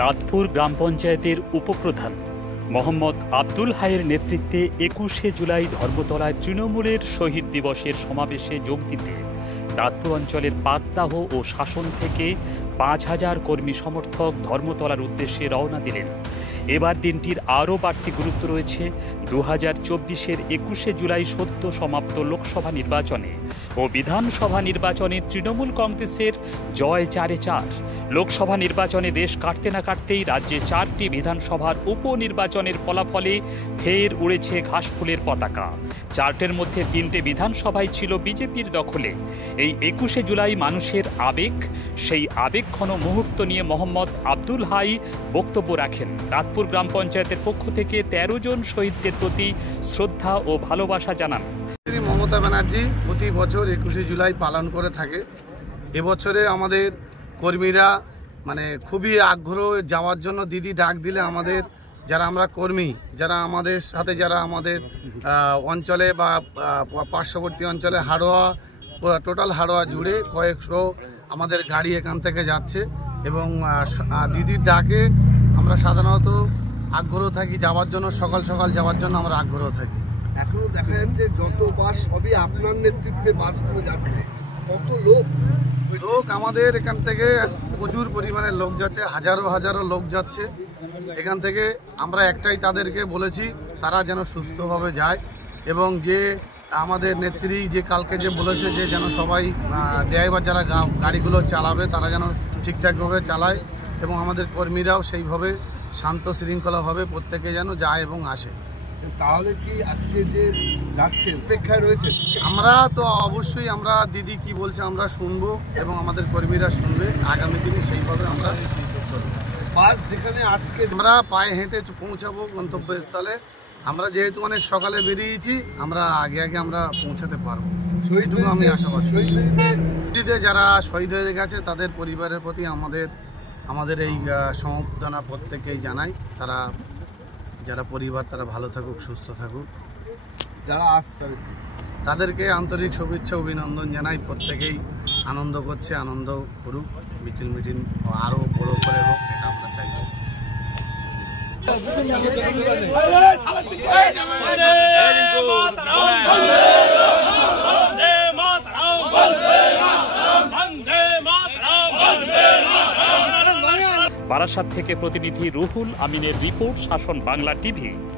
দাঁতপুর গ্রাম পঞ্চায়েতের উপপ্রধান মোহাম্মদ আব্দুল হাইয়ের নেতৃত্বে ২১শে জুলাই ধর্মতলায় তৃণমূলের শহীদ দিবসের সমাবেশে যোগ দিতে দাঁতপুর অঞ্চলের পাকদাহ ও শাসন থেকে ৫,০০০ কর্মী সমর্থক ধর্মতলার উদ্দেশ্যে রওনা দিলেন। এবার দিনটির আরও বাড়তি গুরুত্ব রয়েছে ২০২৪-এর ২১শে জুলাই সদ্য সমাপ্ত লোকসভা নির্বাচনে ও বিধানসভা নির্বাচনে তৃণমূল কংগ্রেসের জয় ৪-৪। লোকসভা নির্বাচনে দেশ কাটতে না কাটতেই রাজ্যে ৪টি বিধানসভার উপনির্বাচনের ফলাফলে ফের উড়েছে ঘাসফুলের পতাকা। ৪টের মধ্যে ৩টে বিধানসভায় ছিল বিজেপির দখলে। এই ২১শে জুলাই মানুষের আবেগ, সেই আবেগঘন মুহূর্ত নিয়ে মোহাম্মদ আব্দুল হাই বক্তব্য রাখেন। দাঁতপুর গ্রাম পঞ্চায়েতের পক্ষ থেকে ১৩ জন শহীদদের প্রতি শ্রদ্ধা ও ভালোবাসা জানান। মমতা ব্যানার্জি প্রতি বছর ২১শে জুলাই পালন করে থাকে। এবছরে আমাদের কর্মীরা খুবই আগ্রহ যাওয়ার জন্য দিদি ডাক দিলে আমাদের যারা আমরা কর্মী, যারা আমাদের সাথে যারা আমাদের অঞ্চলে বা পার্শ্ববর্তী অঞ্চলে হাড়োয়া, টোটাল হাড়োয়া জুড়ে কয়েকশো আমাদের গাড়ি এখান থেকে যাচ্ছে এবং দিদির ডাকে আমরা সাধারণত আগ্রহ থাকি যাওয়ার জন্য, সকাল সকাল যাওয়ার জন্য আমরা আগ্রহ থাকি। এখনো দেখা যাচ্ছে যত বাস সবই আপনার নেতৃত্বে বাসগুলো যাচ্ছে। কত লোক আমাদের এখান থেকে প্রচুর পরিমাণে লোক যাচ্ছে, হাজারো হাজারো লোক যাচ্ছে এখান থেকে। আমরা একটাই তাদেরকে বলেছি তারা যেন সুস্থভাবে যায় এবং যে আমাদের নেত্রী যে কালকে যে বলেছে যে যেন সবাই ড্রাইভার যারা গাড়িগুলো চালাবে তারা যেন ঠিকঠাকভাবে চালায় এবং আমাদের কর্মীরাও সেইভাবে শান্ত শৃঙ্খলাভাবে প্রত্যেকে যেন যায় এবং আসে। তাহলে কি আজকে যে যাচ্ছে অপেক্ষায় রয়েছে? আমরা তো অবশ্যই আমরা দিদি কি বলছে আমরা শুনবো এবং আমাদের কর্মীরা শুনবে। আগামী দিনে সেইভাবে আমরা বাস যেখানে আটকে আমরা পায়ে হেঁটে পৌঁছাবো গন্তব্যস্থলে। আমরা যেহেতু অনেক সকালে বেরিয়েছি, আমরা আগে আমরা পৌঁছাতে পারবো, সেইটুকু আমি আশাবাদী। শহীদদের যারা শহীদ হয়ে গেছে তাদের পরিবারের প্রতি আমাদের এই সমবেদনা প্রত্যেকেই জানাই। তারা যারা পরিবার তারা ভালো থাকুক, সুস্থ থাকুক। যারা আসছে তাদেরকে আন্তরিক শুভেচ্ছা অভিনন্দন জানাই। প্রত্যেকেই আনন্দ করছে, আনন্দ করুক, মিটিং আরও বড় করে হোক, এটা আমরা চাই। বারাসাত থেকে প্রতিনিধি রুহুল আমিনের রিপোর্ট, শাসন বাংলা টিভি।